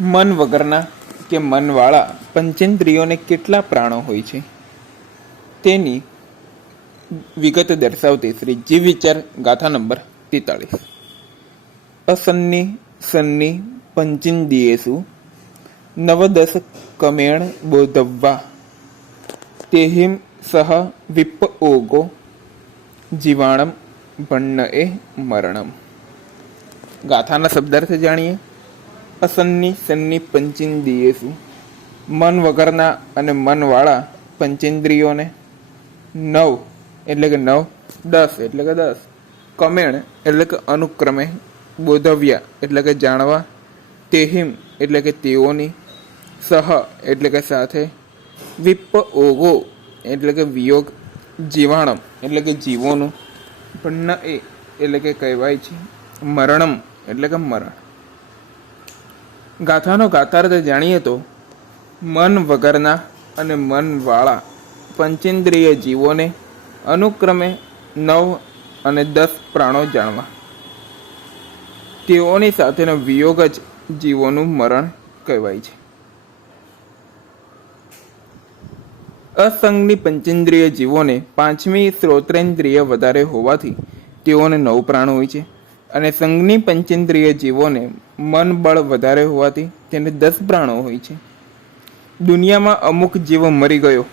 મન વગરના કે મનવાળા પંચેન્દ્રિયોને કેટલા પ્રાણો હોય છે તેની વિગત દર્શાવતી શ્રી જીવ વિચાર ગાથા નંબર 43। અસન્ની સન્ની પંચેન્દ્રિયેષુ નવદશ કમેણ બોધવ્વા તેહિમ સહ વિપઓગો જીવાણમ ભણ્નએ મરણમ। ગાથાના શબ્દાર્થ જાણીએ। અસન્ની સન્ની પંચેન્દ્રિયેષુ મન વગરના અને મનવાળા પંચેન્દ્રિયોને 9 એટલે કે 9, 10 એટલે કે 10, કમેણ એટલે કે અનુક્રમે, બોધવ્યા એટલે કે જાણવા, તેહિમ એટલે કે તેઓની, સહ એટલે કે સાથે, વિપઓગો એટલે કે વિયોગ, જીવાણમ એટલે કે જીવોનું, ભણ્ન એટલે કે કહેવાય છે, મરણમ એટલે કે મરણ। ગાથાનો ગાથાર્થ જાણીએ તો મન વગરના અને મનવાળા પંચેન્દ્રિય જીવોને અનુક્રમે 9 અને 10 પ્રાણો જાણવા, તેઓની સાથેનો વિયોગ જ જીવોનું મરણ કહેવાય છે। અસંગની પંચેન્દ્રિય જીવોને 5મી શ્રોત્રેન્દ્રિય વધારે હોવાથી તેઓને 9 પ્રાણ હોય છે, અને સંગની પંચેન્દ્રિય જીવોને મન બળ વધારે હોવાથી તેને 10 પ્રાણો હોય છે। દુનિયામાં અમુક જીવ મરી ગયો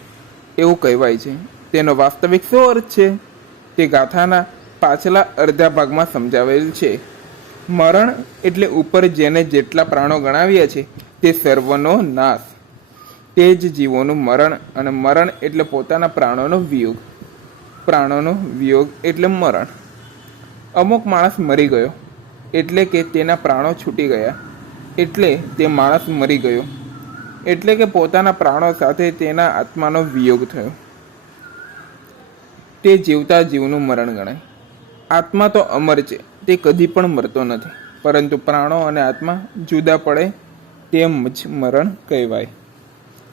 એવું કહેવાય છે, તેનો વાસ્તવિક શું અર્થ છે તે ગાથાના પાછલા અડધા ભાગમાં સમજાવેલ છે। મરણ એટલે ઉપર જેને જેટલા પ્રાણો ગણાવ્યા છે તે સર્વનો નાશ, તે જ જીવોનું મરણ, અને મરણ એટલે પોતાના પ્રાણોનો વિયોગ, પ્રાણોનો વિયોગ એટલે મરણ। અમુક માણસ મરી ગયો એટલે કે તેના પ્રાણો છૂટી ગયા, એટલે તે માણસ મરી ગયો, એટલે કે પોતાના પ્રાણો સાથે તેના આત્માનો વિયોગ થયો, તે જીવતા જીવનું મરણ ગણાય। આત્મા તો અમર છે, તે કદી પણ મરતો નથી, પરંતુ પ્રાણો અને આત્મા જુદા પડે તેમ જ મરણ કહેવાય।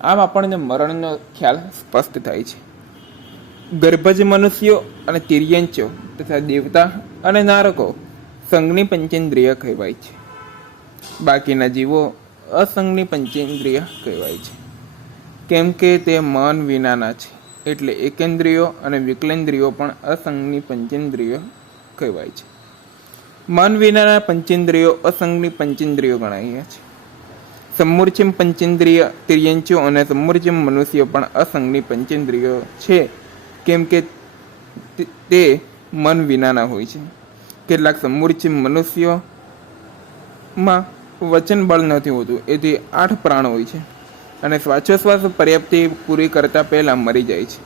આમ આપણને મરણનો ખ્યાલ સ્પષ્ટ થાય છે। ગર્ભજ મનુષ્યો અને તિર્યંચો તથા દેવતા અને નારકો સંઘની પંચેન્દ્રિય કહેવાય છે, બાકીના જીવો અસંગની પંચેન્દ્રિય કહેવાય છે, કેમ કે તે મન વિનાના છે, એટલે એકેન્દ્રિયો અને વિકલેન્દ્રિયો પણ અસંગની પંચેન્દ્રિય કહેવાય છે। મન વિનાના પંચેન્દ્રિયો અસંગની પંચેન્દ્રિયો ગણાય છે। સમૂર્છિમ પંચેન્દ્રિય તિર્યંચો અને સમૂર્છિમ મનુષ્યો પણ અસંગની પંચેન્દ્રિયો છે, કેમ કે તે મન વિનાના હોય છે। કેટલાક સમૂર્છિમ મનુષ્યોમાં વચન બળ નથી હોતું, એથી 8 પ્રાણ હોય છે, અને શ્વાસોશ્વાસ પર્યાપ્તિ પૂરી કરતા પહેલા મરી જાય છે,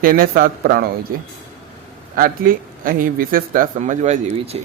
તેને 7 પ્રાણો હોય છે। આટલી અહીં વિશેષતા સમજવા જેવી છે।